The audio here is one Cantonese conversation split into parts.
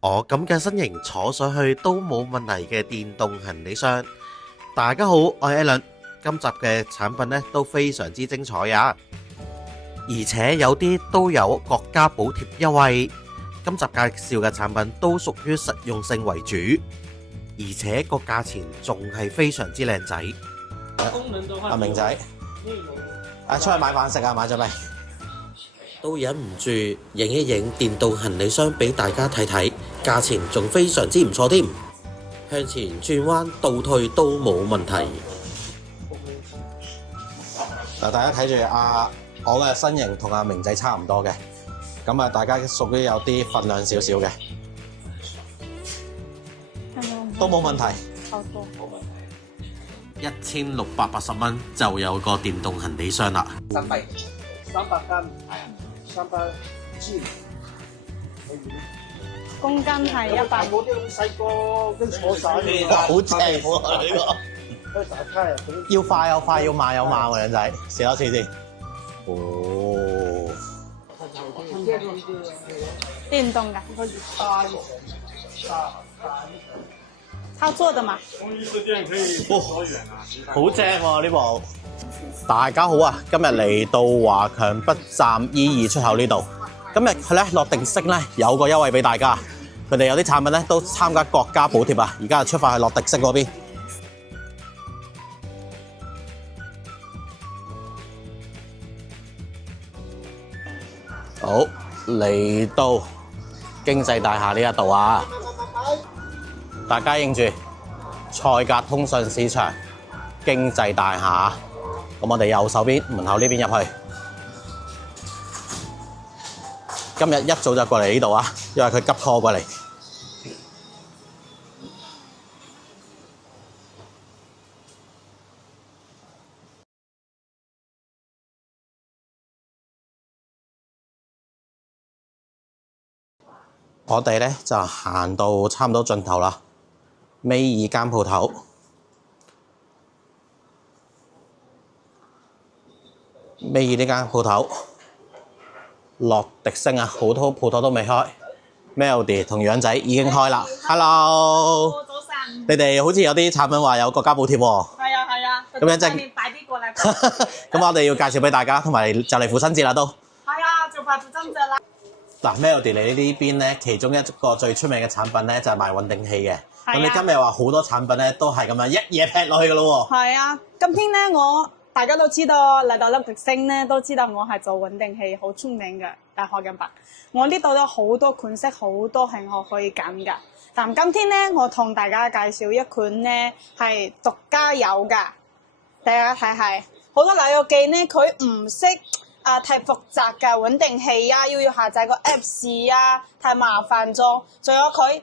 我咁嘅身形坐上去都冇問題嘅電動行李箱。大家好，我係 Alan。今集嘅產品呢都非常之精彩啊，而且有啲都有國家補貼優惠。今集介紹嘅產品都屬於實用性為主，而且個價錢仲係非常之靚仔。阿明仔，出去買飯食啊，買咗未？都忍唔住影一影電動行李箱俾大家睇睇，價錢仲非常之唔錯添。向前轉彎倒退都冇問題。嗱，大家睇住我嘅身形同阿明仔差唔多嘅，咁啊，大家屬於有啲份量少少嘅，都冇問題。好多。1680蚊就有個電動行李箱啦。300斤，300 G，公斤係100。冇啲咁細個，跟坐晒。好正喎呢個！要快有快，要慢有慢喎，靚仔，試多次先。哦，電動的，操作的嘛。好正喎呢部！大家好啊，今日嚟到華強北站 E2 出口呢度。今日佢咧落定式咧有個優惠俾大家，佢哋有啲產品咧都參加國家補貼啊！而家就出發去落定式嗰邊。好，嚟到經濟大廈呢一度啊！大家認住賽格通訊市場經濟大廈。咁我哋右手邊門口呢邊入去。今日一早就過嚟呢度啊，因為佢急 call 過嚟。我哋咧就行到差唔多盡頭啦，尾二間鋪頭。尾二呢間鋪頭，落迪星啊，好多鋪頭都未開。Melody 同樣仔已經開啦。Hello，早晨。你哋好似有啲產品話有國家補貼喎。係啊。咁樣即係快啲過嚟。咁我哋要介紹俾大家，同埋就嚟父親節啦都。係啊，就快父親節啦。嗱，Melody 你呢邊咧，其中一個最出名嘅產品咧就係賣穩定器嘅。咁你今日話好多產品咧都係咁樣一嘢劈落去㗎咯喎。係啊，今天咧大家都知道嚟到樂迪星咧，都知道我係做穩定器好出名嘅大學嘅白。我呢度有好多款式，好多型號可以揀㗎。但今天咧，我同大家介紹一款咧係獨家有㗎。大家睇下，好多老友記咧，佢唔識太複雜嘅穩定器啊，要下載個 Apps 啊，太麻煩咗。仲有佢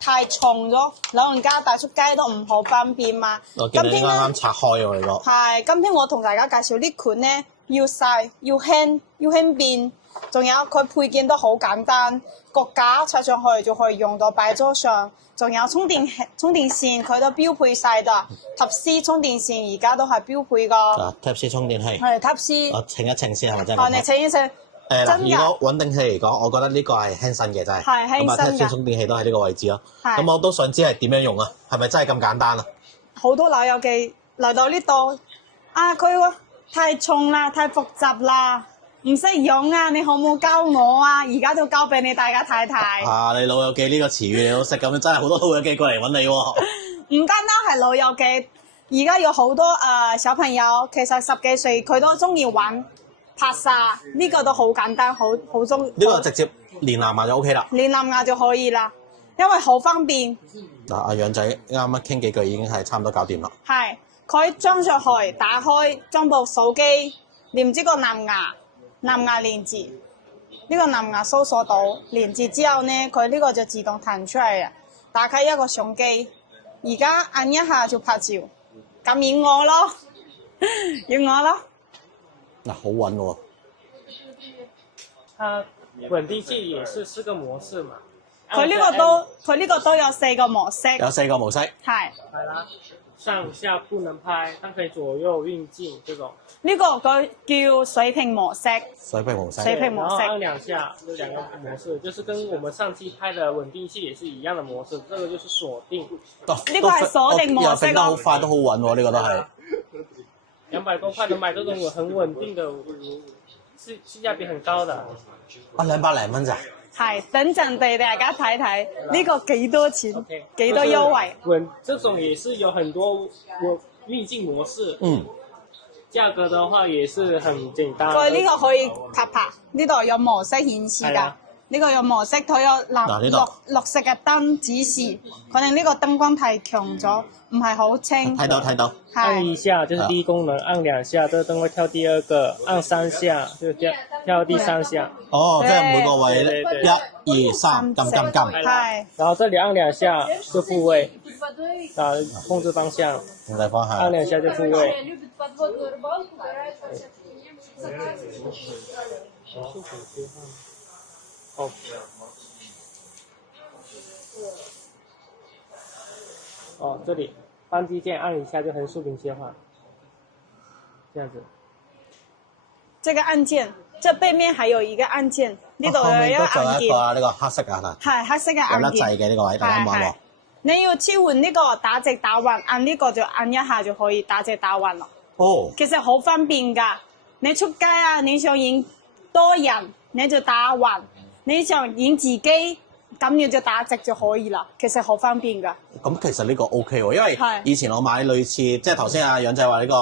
太重咗，老人家帶出街都唔好方便嘛。我見你啱啱拆開喎，你個。係，今天我同大家介紹呢款咧，要細要輕便，仲有佢配件都好簡單，個架插上去就可以用到擺桌上。仲有充電線，佢都標配晒㗎。Type C 充電線而家都係標配㗎。Type C 充電器。係 Type C。我稱一稱先係咪真係？你稱一稱。如果穩定器嚟講，我覺得呢個係輕身嘅真係。係輕身㗎。咁Type C 充電器都喺呢個位置咯。咁我都想知係點樣用啊？係咪真係咁簡單啊？好多老友記嚟到呢度，佢太重啦，太複雜啦，唔識用啊！你可唔可以教我啊？而家就教俾你大家睇睇。你老友記呢個詞語你都識，咁真係好多老友記過嚟揾你喎。唔單單係老友記，而家有好多小朋友，其實10幾歲佢都中意玩拍沙，呢個都好簡單，好中意。呢個直接連藍牙就 OK 啦。連藍牙就可以啦，因為好方便。嗱，阿楊仔啱啱傾幾句已經係差唔多搞掂啦。係，佢裝上去，打開，將部手機連接個藍牙連接，呢個藍牙搜索到連接之後呢，佢呢個就自動彈出嚟啊！打開一個相機，而家按一下就拍照，咁要我咯，要我咯。嗱，好穩喎。它穩定器也是4個模式嘛。佢呢個都有4個模式，有4個模式。係係啦，上下不能拍，但可以左右運鏡這種。呢個佢叫水平模式。水平模式。水平模式然後按2下，這2個模式就是跟我們上期拍的穩定器也是一樣的模式。這個就是鎖定。呢個係鎖定模式又得好快，都好穩喎，呢個都係。200多塊能買這種很穩定的，性價比很高的。200零蚊咋？係，等陣俾大家睇睇呢個幾多錢， Okay, 幾多優惠。這種也是有很多運鏡模式。價格的話也是很簡單。佢呢個可以拍，呢度有模式顯示㗎。呢個有模式，佢有綠色嘅燈指示，可能呢個燈光太強咗，唔係好清。睇到。按1下就是第一功能，按2下，這個燈會跳第2個，按3下就跳第3下。哦，即係每個位1、2、3，撳。係。然後這裡按2下就復位，控制方向。按2下就復位。哦，這裡扳機鍵按1下就橫豎屏切換，這樣子。這個按鍵，這背面還有一個按鍵，呢度有一個按鍵。呢個黑色㗎，係黑色嘅按鍵。有得掣嘅呢個位，大家望望。你要切換呢個打直打橫，按呢個就按1下就可以打直打橫啦。哦。其實好方便㗎，你出街啊，你想影多人你就打橫，你想影自己咁樣就打直就可以啦。其實好方便㗎。咁其實呢個 OK 喎，因為以前我買類似即係頭先阿楊仔話呢個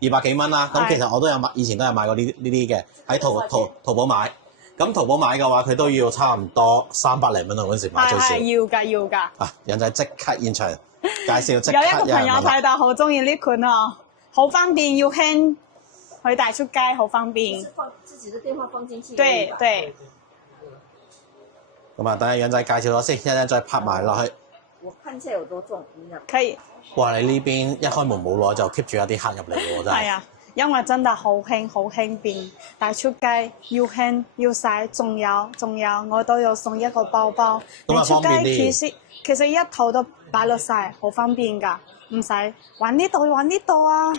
200幾蚊啦，咁其實我都有買，以前都有買過呢啲嘅，喺淘寶買。咁淘寶買嘅話，佢都要差唔多300零蚊啊！嗰陣時買最少。係要㗎。啊，楊仔即刻現場介紹，即刻有一個朋友睇到好中意呢款啊，好方便要輕，可以帶出街，好方便。放自己的電話放進去。對。咁啊，等下楊仔介紹咗先，一陣再拍埋落去。我看一下有多重，可以。哇！你呢邊一開門冇耐就 keep 住有啲客入嚟喎，真係。係啊，因為真係好輕便，帶出街要輕要晒，仲有我都有送一個包包。你出街其實一套都擺落晒，好方便㗎，唔使玩呢度啊。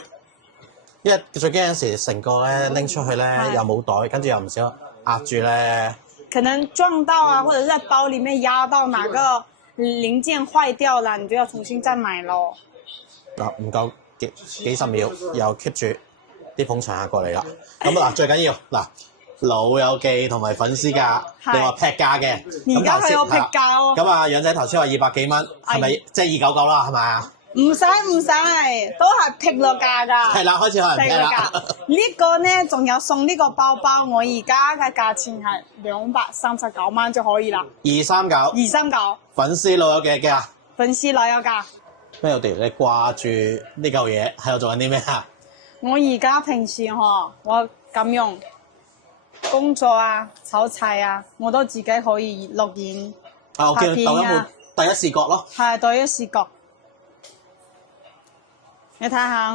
因為最驚有時成個咧拎出去咧又冇袋，跟住又唔少壓住咧。可能撞到啊，或者在包裡面壓到哪個零件壞掉了，你就要重新再買咯。嗱，唔夠幾十秒，又 keep 住啲捧場客過嚟啦。咁啊，最緊要嗱，老友記同埋粉絲價，你話劈價嘅，而家係有劈價喎。咁啊，楊仔頭先話200幾蚊，係咪即係299啦？係咪啊？唔使，都係劈落價㗎。係啦，開始可能劈啦。呢個呢，仲有送呢個包包，我而家嘅價錢係239蚊就可以啦。239。粉絲老友記嘅。粉絲老友價。咩有啲你掛住呢嚿嘢喺度做緊啲咩啊？我而家平時我咁用工作啊、炒菜啊，我都自己可以錄影、我見到抖音會第一視覺咯。係第一視覺。你睇下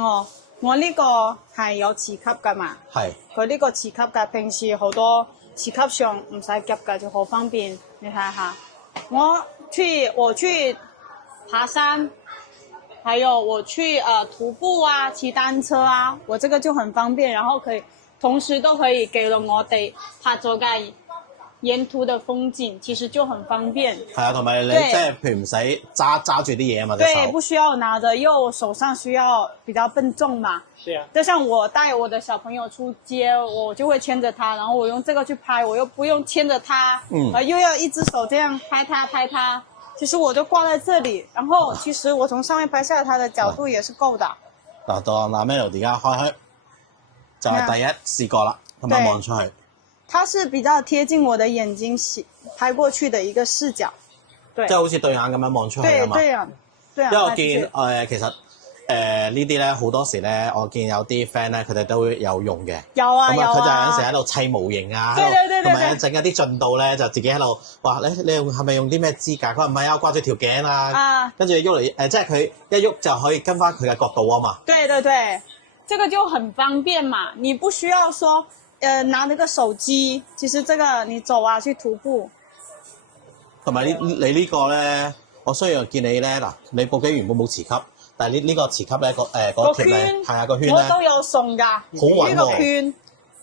我呢個係有磁吸㗎嘛？係。佢呢個磁吸㗎，平時好多磁吸上唔使夾㗎，就好方便。你睇下，我去爬山，還有我去徒步啊、騎單車啊，我這個就很方便，然後同時都可以記錄我哋拍咗嘅沿途的風景，其實就很方便。係啊，同埋你即係譬如唔使揸住啲嘢啊嘛，對，不需要拿着，因為我手上需要比較笨重嘛。對啊。就像我帶我的小朋友出街，我就會牽着他，然後我用這個去拍，我又不用牽着他，又要一隻手這樣拍他。其實我就掛在這裡，然後其實我從上面拍下來，它的角度也是夠的。嗱，到嗱 Melody 而家開開，就係第一視覺啦，咁樣望出去。它是比較貼近我的眼睛拍過去的一個視角，對，即係好似對眼咁樣望出去啊嘛。對啊，因為我見其實呢啲咧好多時咧，我見有啲 friend 咧佢哋都有用嘅。有啊，佢就有陣時喺度砌模型啊，同埋整一啲進度咧就自己喺度話你用係咪用啲咩支架？佢話唔係啊，掛住條頸啊，跟住喐嚟即係佢一喐就可以跟翻佢嘅角度啊嘛。對，這個就很方便嘛，你不需要說。拿那個手機，其實這個你走啊去徒步，同埋你呢個咧，我雖然見你咧嗱，你部機原本冇磁吸，但係呢個磁吸咧個貼咧係啊個圈咧，我都有送㗎。好穩喎呢個圈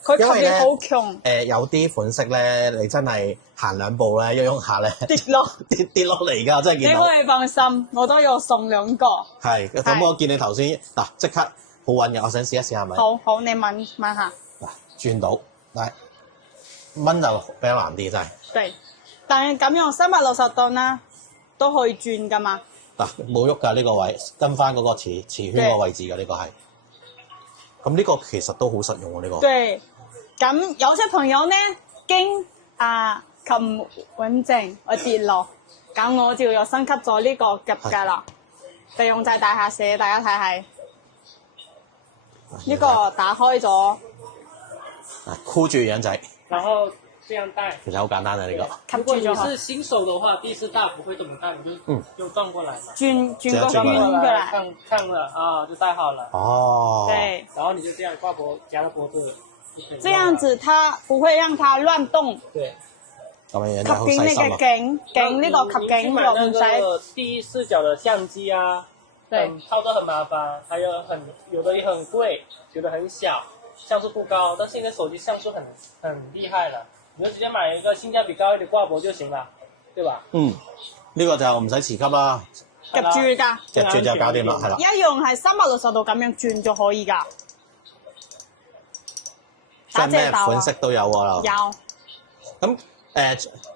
佢吸力好強。有啲款式咧，你真係行兩步咧，喐下咧跌落。跌落嚟㗎，真係你見到。可以放心，我都有送2個。係，咁我見你頭先嗱即刻好穩嘅，我想試一試係咪？好，你問下。嗱，轉到，但係掹就比較難啲，真係。對，但係咁樣360度啦，都可以轉㗎嘛。嗱，冇喐㗎呢個位，跟翻嗰個磁圈個位置㗎呢個係。咁呢個其實都好實用喎呢個。對，咁有些朋友呢驚吸唔穩定，我跌落，咁我就有升級咗呢個夾㗎啦。就用在大廈寫，大家睇下。呢個打開咗，箍住樣仔。然後這樣戴。其實好簡單啊呢個。如果你是新手的話，第四大不會這麼大，你就轉過來嘛。轉個圈過來。看了啊，就戴好了。哦。對。然後你就這樣掛脖，夾到脖子。這樣子它不會讓它亂動。對。咁樣吸頸呢個頸呢個吸頸就唔使。第四角的相機啊，操作很麻煩，還有的也很貴，有的很小，像素不高，但是你的手機像素很厲害了，你就直接買一個性價比高一點掛脖就行了，對吧？呢個就唔使磁吸啦，夾住㗎，夾住就搞掂啦，係啦。一樣係360度咁樣轉就可以㗎。即係咩款式都有啊。有。咁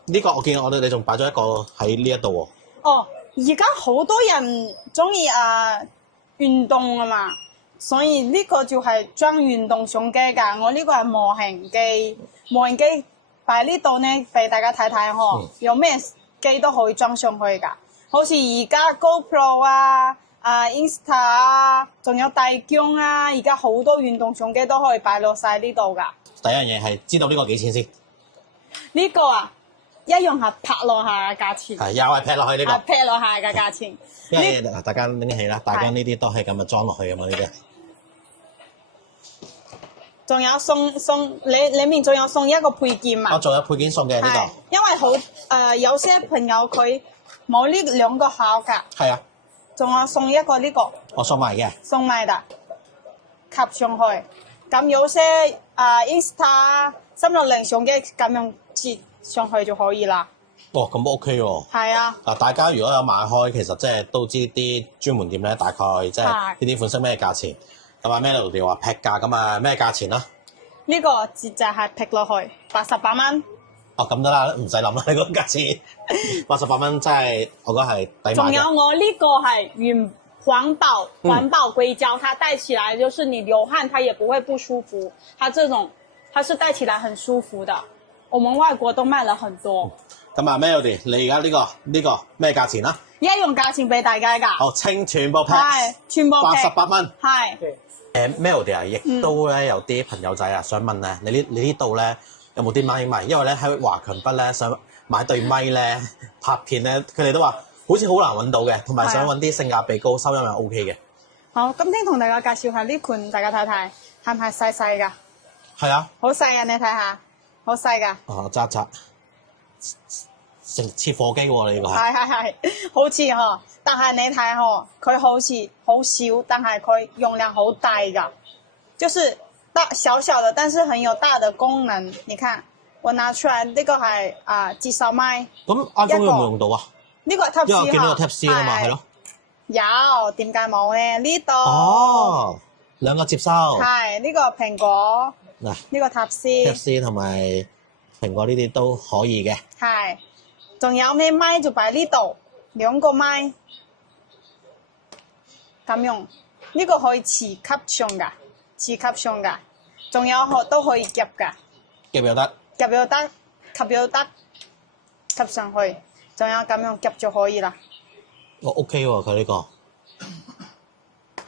呢個我見你仲擺咗一個喺呢一度喎。哦，而家好多人中意運動啊嘛，所以呢個就係裝運動相機㗎。我呢個係模型機，模型機擺呢度呢俾大家睇睇嗬，有咩機都可以裝上去㗎。好似而家 GoPro Insta 啊，仲有大疆啊，而家好多運動相機都可以擺落晒呢度㗎。第一樣嘢係知道呢個幾錢先？呢個一樣係拍落下嘅價錢，係又係劈落去呢個，劈落下嘅價錢。因為大家拎起啦，大家呢啲都係咁樣裝落去㗎嘛呢啲。仲有送裡面仲有送一個配件嘛？仲有配件送嘅呢個。因為有些朋友佢冇呢2個盒㗎。係啊。仲有送一個呢個。我送埋嘅。送埋㗎，吸上去。咁有些Insta 360相機咁樣接上去就可以啦。哦，咁 OK 喎。係啊。嗱，大家如果有買開，其實即係都知啲專門店咧，大概即係呢啲款式咩價錢。咁啊，Melody話劈價咁啊，咩價錢啦？呢個折就係劈落去88蚊。哦，咁得啦，唔使諗啦，你個價錢88蚊真係我覺得係抵買嘅。仲有我呢個係環保硅膠，它戴起來就是你流汗它也不會不舒服，它是戴起來很舒服的。我們外國都賣了很多。咁啊，Melody，你而家呢個咩價錢啦？一樣價錢俾大家㗎。哦，全部劈。係，全部劈。88蚊。係。Melody 啊，亦都咧有啲朋友仔啊，想問咧，你呢度咧有冇啲咪賣？因為咧喺華強北咧想買對咪咧拍片咧，佢哋都話好似好難揾到嘅，同埋想揾啲性價比高、收音又 OK 嘅。好，今天同大家介紹下呢款，大家睇睇，係唔係細細㗎？係啊。好細啊！你睇下，好細㗎。哦，揸成切貨機喎，你呢個係。係，好似嗬。但係你睇嗬，佢好似好少，但係佢用量好大㗎，就是小小的，但是很有大的功能。你看，我拿出來呢個係接收麥。咁 iPhone 用唔用到啊？呢個 Type C 因為我見到個 Type C 啊嘛，係咯。有，點解冇咧？呢度。哦，2個接收。係呢個蘋果。嗱，呢個 Type C。Type C 同埋蘋果呢啲都可以嘅。係，仲有咩麥就擺呢度，2個麥。咁用呢個可以磁吸上㗎，仲有都可以夾㗎，夾又得，吸又得，吸上去，仲有咁樣夾就可以啦。我 OK 喎，佢呢個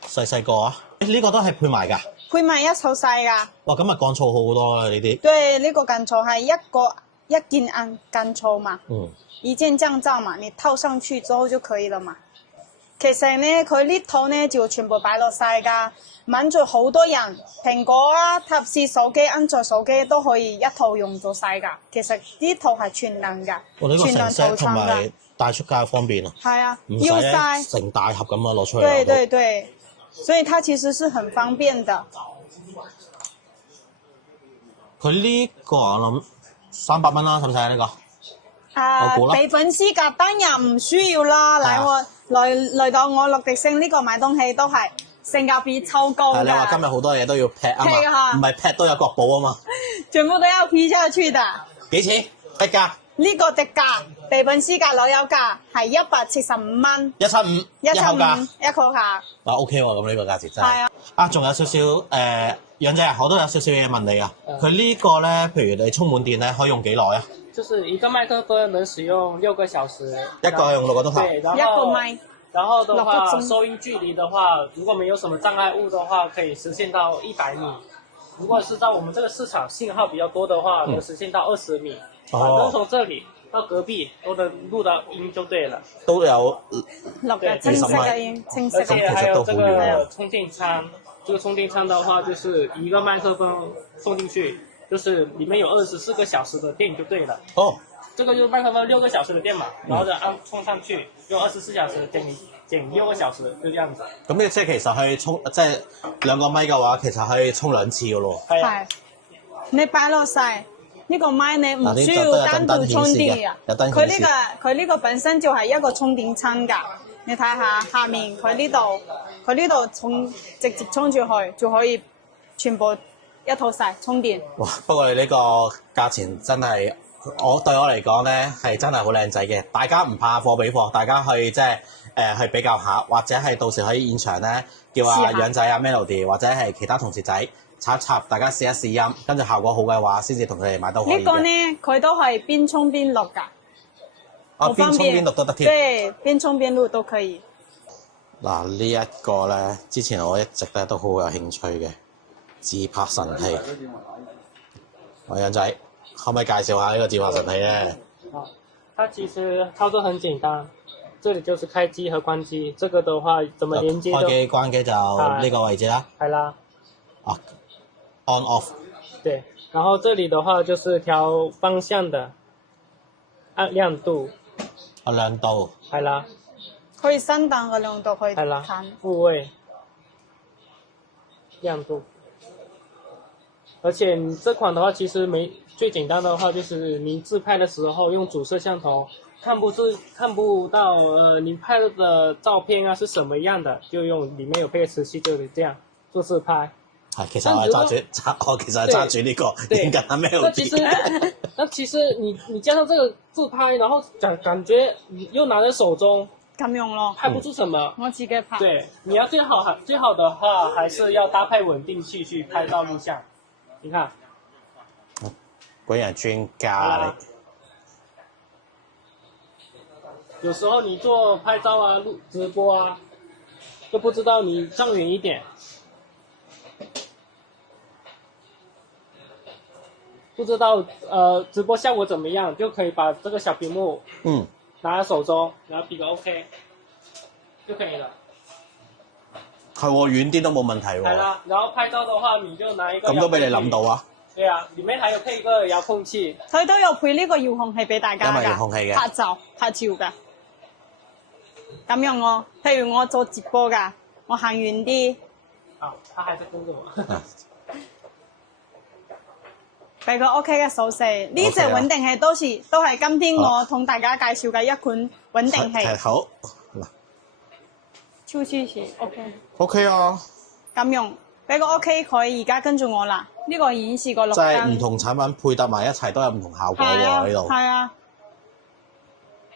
細個啊，呢個都係配埋㗎，配埋一手細㗎。哇，咁啊降噪好多啦呢啲。對，呢個降噪係一件降噪嘛，一件降噪嘛，你套上去之後就可以了嘛。其實呢，佢呢套呢就全部擺落晒㗎，揾住好多人，蘋果啊、塔士手機、安卓手機都可以一套用咗晒㗎。其實呢套係全能㗎，我呢個成全能 set 套同埋餐㗎。帶出街方便啊，係啊，唔使要晒。成大盒咁啊攞出嚟。對對對，所以它其實是很方便的。佢呢個我諗300蚊啦，使唔使呢個？啊我估，啦俾粉絲㗎，當然唔需要啦。係啊嚟到我樂迪星呢個買東西都係性價比超高係你話今㗎，日好多嘢都要劈啊劈嘛，啊唔係劈都有國寶啊嘛。全部都要批下去的。幾錢？一價呢個的價，俾粉絲價老友價係175蚊， 175一口價。 175一個價。啊 OK 喎，咁呢個價錢真係。係啊。啊，仲有少少楊仔，我都有少少嘢問你啊。佢呢個咧，譬如你充滿電咧，可以用幾耐啊？就是一個麥克風能使用6個小時，一個用6個鐘頭。對，然一個後麥然後的6話，個鐘收音距離的話，如果沒有什麼障礙物的話，可以實現到100米。如果是在我們這個市場信號比較多的話，能實現到20米。反正從這裡到隔壁都能錄到音就對了。都有錄嘅清晰嘅音，清晰而且嘅。還有這其實都好遠個充電倉，這個充電倉的話，就是一個麥克風送進去，就是裡面有24個小時的電就對了。哦。這個就是麥克風6個小時的電嘛，然後就按充上去，用24小時減6個小時，就這樣子。咁你即係其實可以充，即係2個咪嘅話，其實可以充2次嘅咯。係啊，係，你擺落晒呢個麥你唔嗱需要單獨充電啊。有燈顯示佢呢個本身就係一個充電倉㗎。你睇下下面佢呢度直接充住去就可以全部一套晒充電。哇！不過你呢個價錢真係，對我嚟講咧係真係好靚仔嘅。大家唔怕貨比貨，大家去即係去比較下，或者係到時喺現場咧叫阿試下楊仔、阿 Melody 或者係其他同事仔插一插，大家試一試音，跟住效果好嘅話，先至同佢哋買都可以呢個嘅。呢，佢都係邊充邊錄㗎，啊，好方邊充便邊錄都得添。對，邊充邊錄都可以。嗱，呢一個咧，之前我一直咧都好有興趣嘅自拍神器。喂，楊仔，可唔可以介紹下呢個自拍神器咧？好，它其實操作很簡單，這裡就是開機和關機，這個的話怎麼連接都開機關機就呢個位置啦。係啦。啊 ，on off。對，然後這裡的話就是調方向的，按亮度，啊，亮度。係啦，可以升檔嘅亮度去係啦睇。，部位，亮度。而且你這款的話，其實最簡單的話，就是你自拍的時候用主攝像頭，看不到你拍的照片啊是什麼樣的，就用裡面有配磁器，就是這樣做自拍。係，其實我係揸住呢個點緊阿 Melody。那其實你加上這個自拍，然後感覺你又拿在手中，咁用咯，拍不出什麼。我自己拍。對，你要最好的話，還是要搭配穩定器去拍照錄像。你看，果然係專家有時候你做拍照啊、錄直播啊，都不知道你站遠一點，不知道直播效果怎麼樣，就可以把這個小屏幕拿在手中，然後比個 OK 就可以了。係喎，遠啲都冇問題喎。係啦，然後拍照的話，你就拿一個。咁都俾你諗到啊！對啊，裡面還有配一個遙控器。佢都有配呢個遙控器俾大家有埋㗎，遙控器嘅拍照㗎。咁樣我，譬如我做直播㗎，我行遠啲，啊，他還在跟着我。俾個 OK 嘅手勢。呢隻穩定器都係今天我同大家介紹嘅一款穩定器。係好嗱超支持 OK。 ，OK 啊，咁用，俾個 OK 佢而家跟住我啦。呢個顯示個綠即係唔燈。同產品配搭埋一齊都有唔同效果係啊，喎喺度。係啊。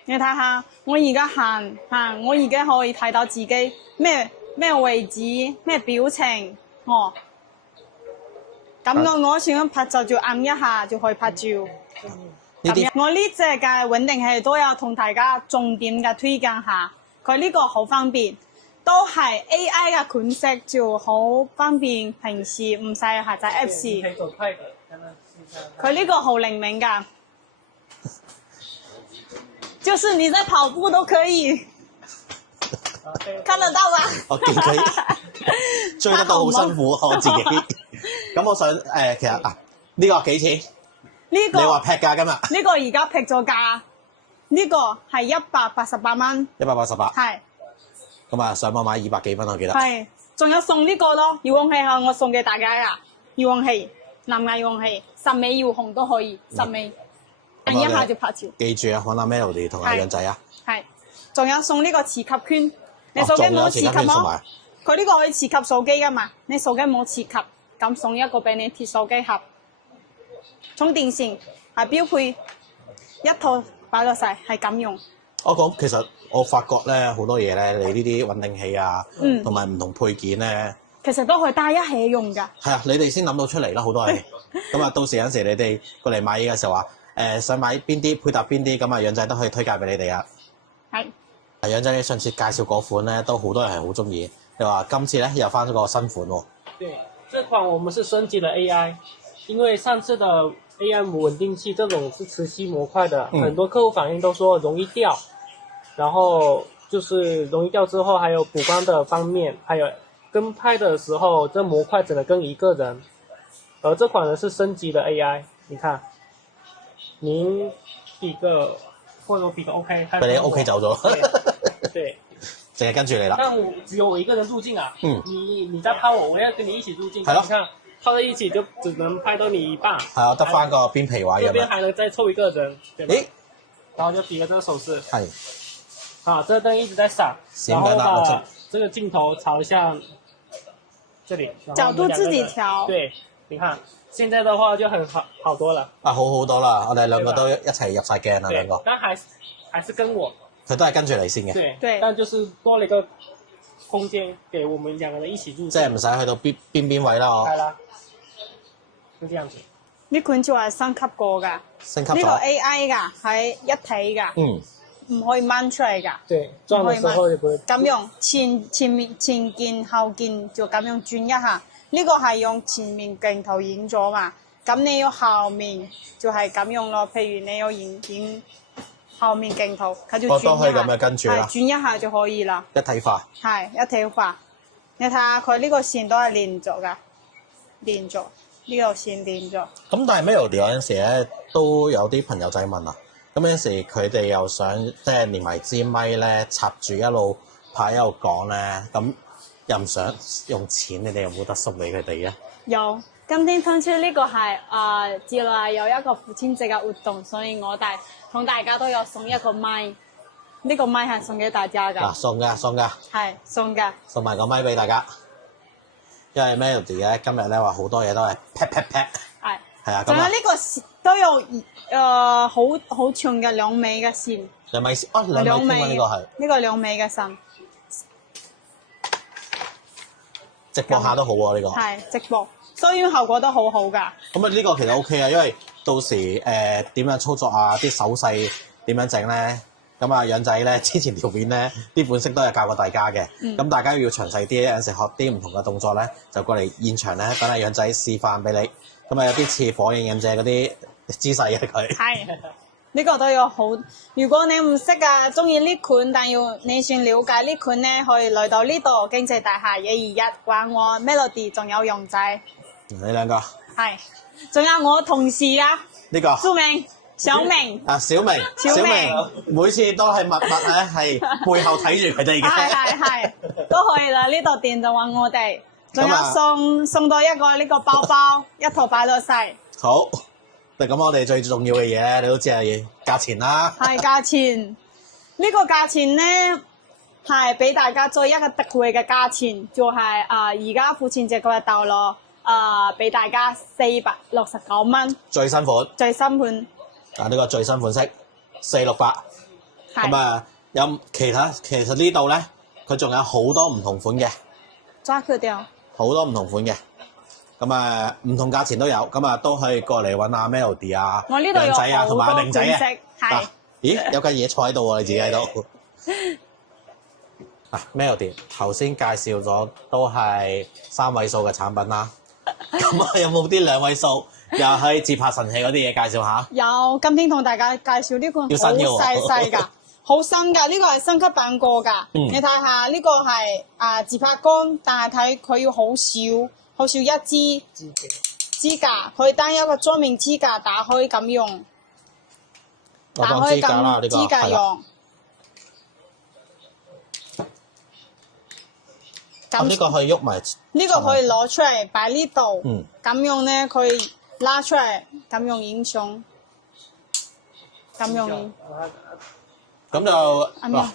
你睇下，我而家行，我而家可以睇到自己咩位置、咩表情，咁我想拍照就按一下就可以拍照。呢啲我呢隻嘅穩定器都有同大家重點嘅推薦下，佢呢個好方便，都係 AI 嘅款式，就好方便，平時唔使下載 Apps。可以走快的，剛剛試下。佢呢個好靈敏㗎，就是你在跑步都可以。啊對看得到嗎？我見佢追得到好辛苦我自己。咁我想其實呢個幾錢？呢你話個劈價今日呢個而家劈咗價，呢個係188蚊， 188，係咁啊上網買200幾蚊我記得。係，仲有送呢個咯，遙控器係我送給大家噶，遙控器藍牙遙控器，10尾遙控都可以，10尾按一下就拍照。記住啊，揾阿 Melody 同阿係楊仔啊。係，仲有送呢個磁吸圈，你手機冇磁吸仲有磁吸圈送咯埋，佢呢個可以磁吸手機噶嘛，你手機冇磁吸，咁送一個俾你貼手機盒，充電線係標配，一套擺落晒係咁用。我講其實我發覺咧好多嘢咧，你呢啲穩定器啊，同埋唔同配件咧，其實都可以帶一起用㗎。係啊，你哋先諗到出嚟啦，好多嘢。咁啊，到時有陣時你哋過嚟買嘢嘅時候話，想買邊啲配搭邊啲，咁啊楊仔都可以推介俾你哋啊。係楊仔你上次介紹嗰款咧，都好多人係好中意。你話今次咧又翻咗個新款喎。對，這款我們是升級了 AI，因為上次的 AI 穩定器這種是磁吸模塊的，很多客戶反映都說容易掉，然後就是容易掉之後，還有補光的方面，還有跟拍的時候，這模塊只能跟一個人，而這款呢是升級的 AI，你看，您比個或者我比個 OK，俾你 OK 走咗，對。淨係跟住你啦。但我只有我一個人入鏡啊，你再拍我要跟你一起入鏡，係咯你看泡在一起就只能拍到你一半，係啊，得翻個邊皮位這邊咁樣。還能再湊一個人，對吧？咦，然後就比個這個手勢，係啊，這個燈一直在閃，閃然後緊啦把這個鏡頭朝向這裡，然後角度我們兩個人自己調對，你看現在的話就很好多了，好好多啦，我哋兩個都一齊入晒鏡啦，兩對個，但還是跟我，佢都係跟住你先嘅，對，但就是多了一個空間給我們兩個人一起入鏡，即係唔使去到邊位啦，我係啦，就這樣子。呢款就係升級過㗎，呢個升級咗， AI 㗎，係一體㗎，唔可以掹出嚟㗎。對，轉的時候也不會咁用前鍵後鍵就咁樣轉一下，呢個係用前面鏡頭影咗嘛，咁你要後面就係咁用咯。譬如你要影後面鏡頭，佢就轉我都可以一下，咁樣跟住啦係轉一下就可以啦。一體化。係一體化，你睇下佢呢個線都係連續㗎，連續呢個線連續。咁但係 Melody 有陣時咧都有啲朋友仔問啊，咁有陣時佢哋又想即係連埋支咪咧插住一路拍一路講咧，咁又唔想用錢，你哋有冇得送俾佢哋嘅？有，今天推出呢個係節內有一個父親節嘅活動，所以我哋同大家都有送一個咪，呢個咪係送俾大家㗎，送㗎，係送㗎。送埋個咪俾大家。因為 Melody 咧今日咧話好多嘢都係劈，係啊，咁啊仲有呢個線都有好長嘅兩尾嘅線，兩米哦，兩米添啊，呢個係呢個兩尾嘅線，直播下都好喎呢個。係直播收音效果都好好㗎。咁啊呢個其實 OK 啊，因為到時點樣操作啊，啲手勢點樣整咧？咁啊，楊仔咧之前條片咧啲款式都係教過大家嘅。咁大家要詳細啲，有陣時學啲唔同嘅動作咧，就過嚟現場咧，等阿楊仔示範俾你。咁啊，有啲似火影忍者嗰啲姿勢嘅佢。係，呢個都有好。如果你唔識啊，中意呢款，但要你想了解呢款咧，可以嚟到呢度經濟大廈121，揾我 Melody，仲有楊仔，你兩個係，仲有我同事啊，呢個蘇明、小明，啊小明，小明每次都係默默咧係背後睇住佢哋嘅。係，都可以啦。呢度店就揾我哋，仲有咁啊送到一個呢個包包，一套擺到晒，好，咁我哋最重要嘅嘢咧，你都知係價錢啦。係價錢。呢個價錢咧係俾大家做一個特惠嘅價錢，就係而家父親節嗰日到咯，俾大家469蚊，最新款最新款。啊，呢個最新款式468。咁係啊，有其實呢度咧，佢仲有好多唔同款嘅，抓佢掉。好多唔同款嘅。咁啊，唔同價錢都有，咁啊都可以過嚟揾阿 Melody 啊、我呢度有楊仔啊好多同埋阿明仔嘅。款式，係嗱咦，有架嘢坐喺度喎，你自己喺度。Melody 頭先介紹咗都係3位數嘅產品啦。咁啊，有冇啲2位數又係自拍神器嗰啲嘢介紹下？有今天同大家介紹呢款好要新嘅喎細㗎，好新㗎，呢個係升級版過㗎。你睇下呢個係自拍杆，但係睇佢要好少一支支架，佢單一個桌面支架打開咁用，我當支架啦，呢個支架用。咁呢個可以喐埋，呢個可以攞出嚟擺呢度，咁樣咧可以拉出嚟，咁樣影相，咁樣。咁就嗱，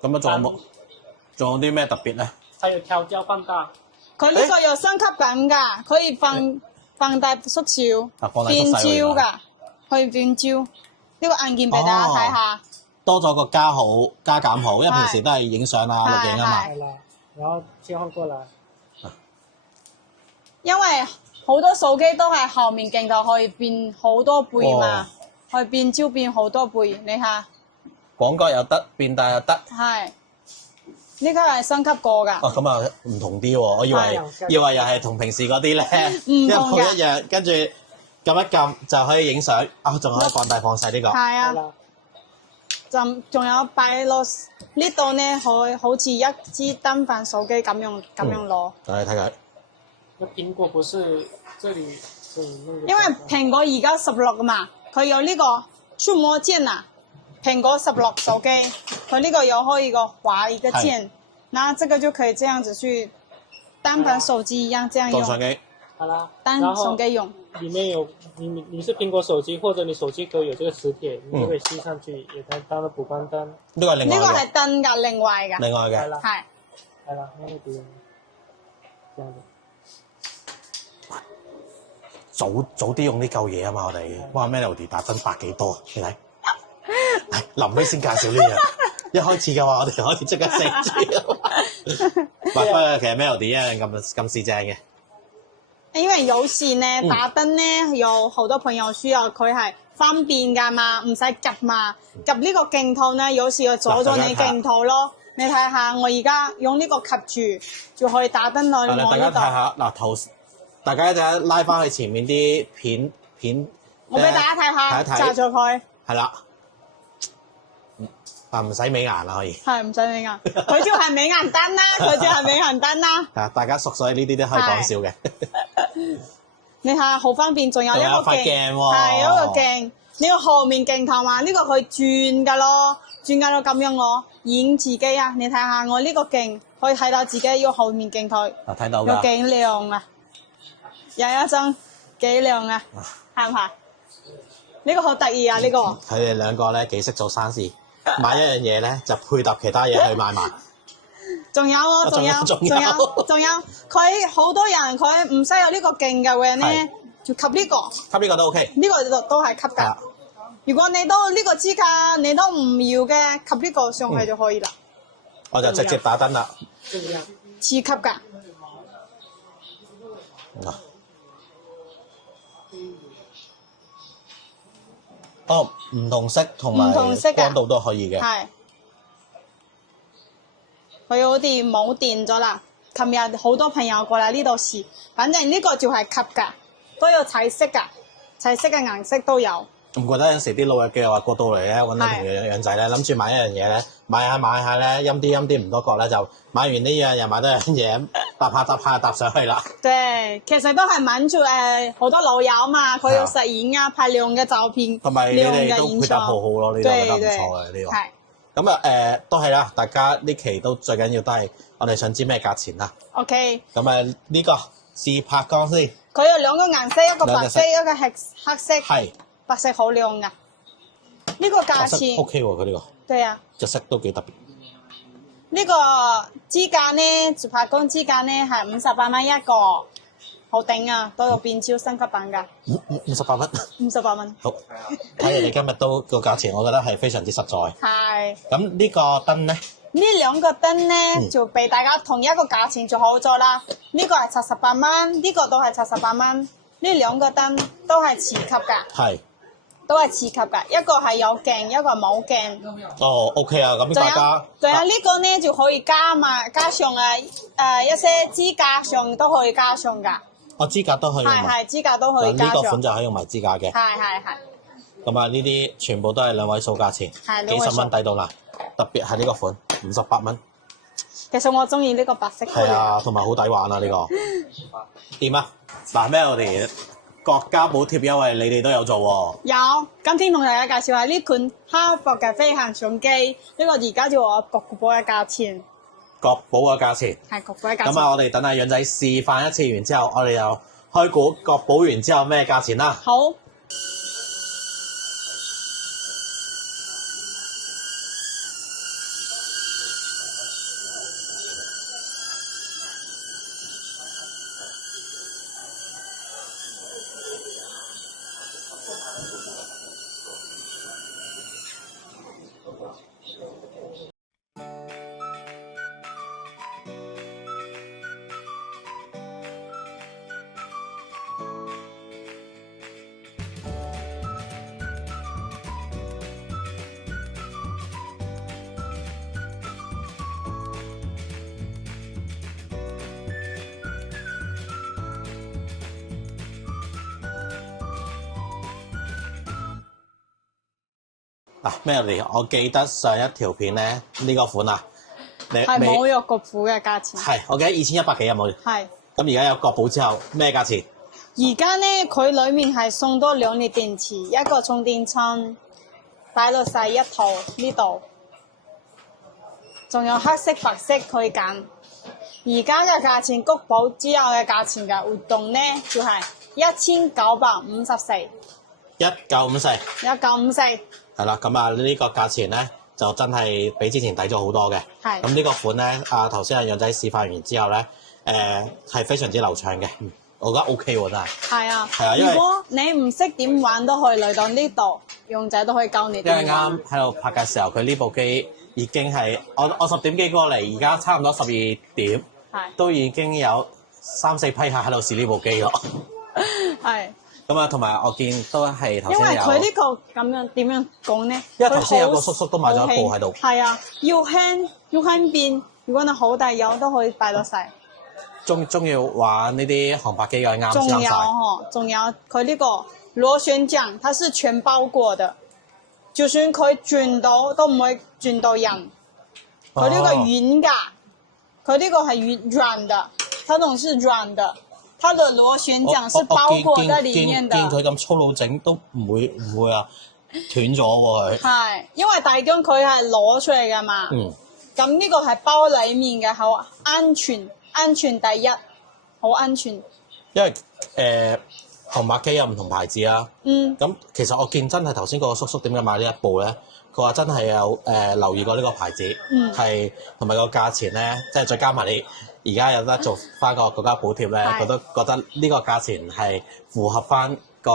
咁仲有啲咩特別咧？它有調焦放大。佢呢個有升級緊㗎，可以放大縮小，變焦㗎，可以變焦。呢個硬件俾大家睇下。多咗個加減號，因為平時都係影相啊、錄影啊嘛。係啦，然後切換過來。因為好多手機都係後面鏡頭可以變好多倍嘛，可以變焦變好多倍，你睇。廣角又得，變大又得。係，呢個係升級過㗎。咁啊唔同啲喎，我以為又係同平時嗰啲咧一模一樣，跟住撳一撳就可以影相，仲可以放大放細呢個。係啊，仲有擺落呢度咧，好似一支單反手機咁樣攞。嚟睇睇。那蘋果不是這裡可以弄個？因為蘋果而家16㗎嘛，佢有呢個觸摸鍵啊。蘋果16手機，佢呢個有開一個滑一個鍵，那這個就可以這樣子去單盤手機一樣這樣用。相機。好啦，單手機用。裡面有你是蘋果手機，或者你手機殼有這個磁鐵，你就可以吸上去，也可以當個補光燈。呢個係另外嘅。呢個係燈㗎，另外嘅。另外嘅。係。係啦，呢個點？這樣子。早啲用呢嚿嘢啊嘛，我哋哇 Melody 打燈百幾多，你睇。臨尾先介紹呢樣，一開始嘅話我哋可以即刻食住。不過其實 Melody 一樣咁試正嘅。因為有時咧打燈咧有好多朋友需要佢係方便㗎嘛，唔使夾嘛，夾呢個鏡頭咧有時就阻咗你鏡頭咯。你睇下我而家用呢個夾住，就可以打燈落去我呢度。大家睇下嗱大家一陣拉翻去前面啲片，我俾大家睇下，炸咗佢。係啦。唔使美顏啦，可以。係唔使美顏，佢就係美顏燈啦，佢就係美顏燈啦。大家熟，所以呢啲都可以講笑嘅。你睇下好方便，仲有一個鏡喎，係有一個鏡。呢個後面鏡頭嘛，呢個可以轉㗎咯，轉㗎咯咁樣我影自己啊！你睇下我呢個鏡可以睇到自己呢個後面鏡頭，睇到㗎，有幾亮啊！有一張幾亮啊，係唔係？呢個好得意啊！呢個佢哋兩個咧幾識做生意。買一樣嘢咧，就配搭其他嘢去買埋。仲有，佢好多人佢唔使有呢個鏡嘅人咧，就吸呢個。吸呢個都 OK。呢個都係吸㗎。如果你都呢個支架你都唔要嘅，吸呢個上去就可以啦。我就直接打燈啦。次級㗎。唔同色同埋光度都可以嘅。係。佢好似冇電咗啦。琴日好多朋友過嚟呢度試，反正呢個就係吸㗎，都有彩色㗎，彩色嘅顏色都有。唔覺得有時啲老友記話過到嚟咧，揾啲同樣仔咧，諗住買一樣嘢咧，買下咧，陰啲唔多覺咧，就買完呢樣又買多樣嘢，搭下搭上去啦。對，其實都係揾住好多老友嘛，佢要實影啊，拍靚嘅照片，同埋你哋都配搭好好咯，呢個覺得唔錯嘅呢個。係。咁啊都係啦，大家呢期都最緊要都係我哋想知咩價錢啦。OK。咁呢個自拍杆先。佢有兩個顏色，一個白色，一個黑色。係。白色好靚噶，呢個價錢 OK 喎，佢呢個。對啊。隻色都幾特別。呢個支架咧，自拍杆支架咧係58蚊一個，好頂啊，都有變焦升級版噶。58蚊。58蚊。好，睇嚟你今日都個價錢，我覺得係非常之實在。係。咁呢個燈咧？呢兩個燈咧就俾大家同一個價錢就好咗啦。呢個係78蚊，呢個都係78蚊。呢兩個燈都係磁吸噶。係。都係磁吸㗎，一個係有鏡，一個冇鏡。哦 ，OK 啊，咁大家。仲有呢個咧就可以加上一些支架上都可以加上㗎。哦，支架都可以。係支架都可以加上。呢個款就可以用埋支架嘅。係。咁啊，呢啲全部都係兩位數價錢，幾係兩位數十蚊抵到啦。特別係呢個款58蚊，其實我中意呢個白色係啊，同埋好抵玩啊呢個。點啊？嗱咩？我哋國家補貼優惠，你哋都有做喎。有，今天同大家介紹下呢款哈佛嘅飛行相機，呢個而家叫我國寶嘅價錢，國寶嘅價錢。係國寶嘅價錢。咁啊，我哋等阿養仔示範一次完之後，我哋又開估國寶完之後咩價錢啦。好。嗱，Melody，我記得上一條片咧呢個款啊，你係冇有國寶嘅價錢。係，我記得2100幾有冇？係。咁而家有國寶之後咩價錢？而家咧，佢裡面係送多2列電池，一個充電槍，擺到晒一套呢度，仲有黑色、白色可以揀。而家嘅價錢，國寶之後嘅價錢嘅活動咧，就係1954， 1954。1954。係啦，咁啊呢個價錢咧就真係比之前抵咗好多嘅。係。咁呢個款咧，頭先阿養仔示範完之後咧，係非常之流暢嘅，我覺得 OK 喎真係。係啊。係啊，因為如果你唔識點玩都可以嚟到呢度，養仔都可以教你因為點玩。啱喺度拍嘅時候，佢呢部機已經係我10點幾過嚟，而家差唔多12點，都已經有3-4批客喺度試呢部機咯。係。咁啊，同埋我見都係頭因為先有，佢呢個咁樣點樣講咧？因為頭先有個叔叔都買咗一部喺度。係啊，要輕便，如果你好大油都可以擺到晒。中意玩呢啲航拍機嘅啱先晒。仲有佢呢個螺旋槳，它是全包裹的，就算佢轉到都唔會轉到人。佢呢個軟㗎，佢呢個係軟的，它都是軟的。它的螺旋槳是包裹在裡面的。見佢咁粗魯整都唔會啊斷咗喎佢。係，因為大疆佢係攞出嚟㗎嘛。嗯。咁呢個係包裡面嘅，好安全，安全第一，好安全。因為航拍機有唔同牌子啊。嗯。咁其實我見真係頭先嗰個叔叔點解買呢一部咧？佢話真係有留意過呢個牌子，係同埋個價錢咧，即係再加埋你而家有得做翻個國家補貼咧，佢都覺得呢個價錢係符合翻個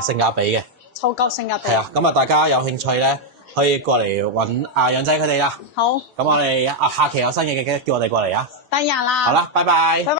性價比嘅，超夠性價比。係啊，咁啊大家有興趣咧，可以過嚟揾養仔佢哋啦。好。咁我哋下期有新嘢嘅記得叫我哋過嚟啊。當然啦。好啦，拜拜。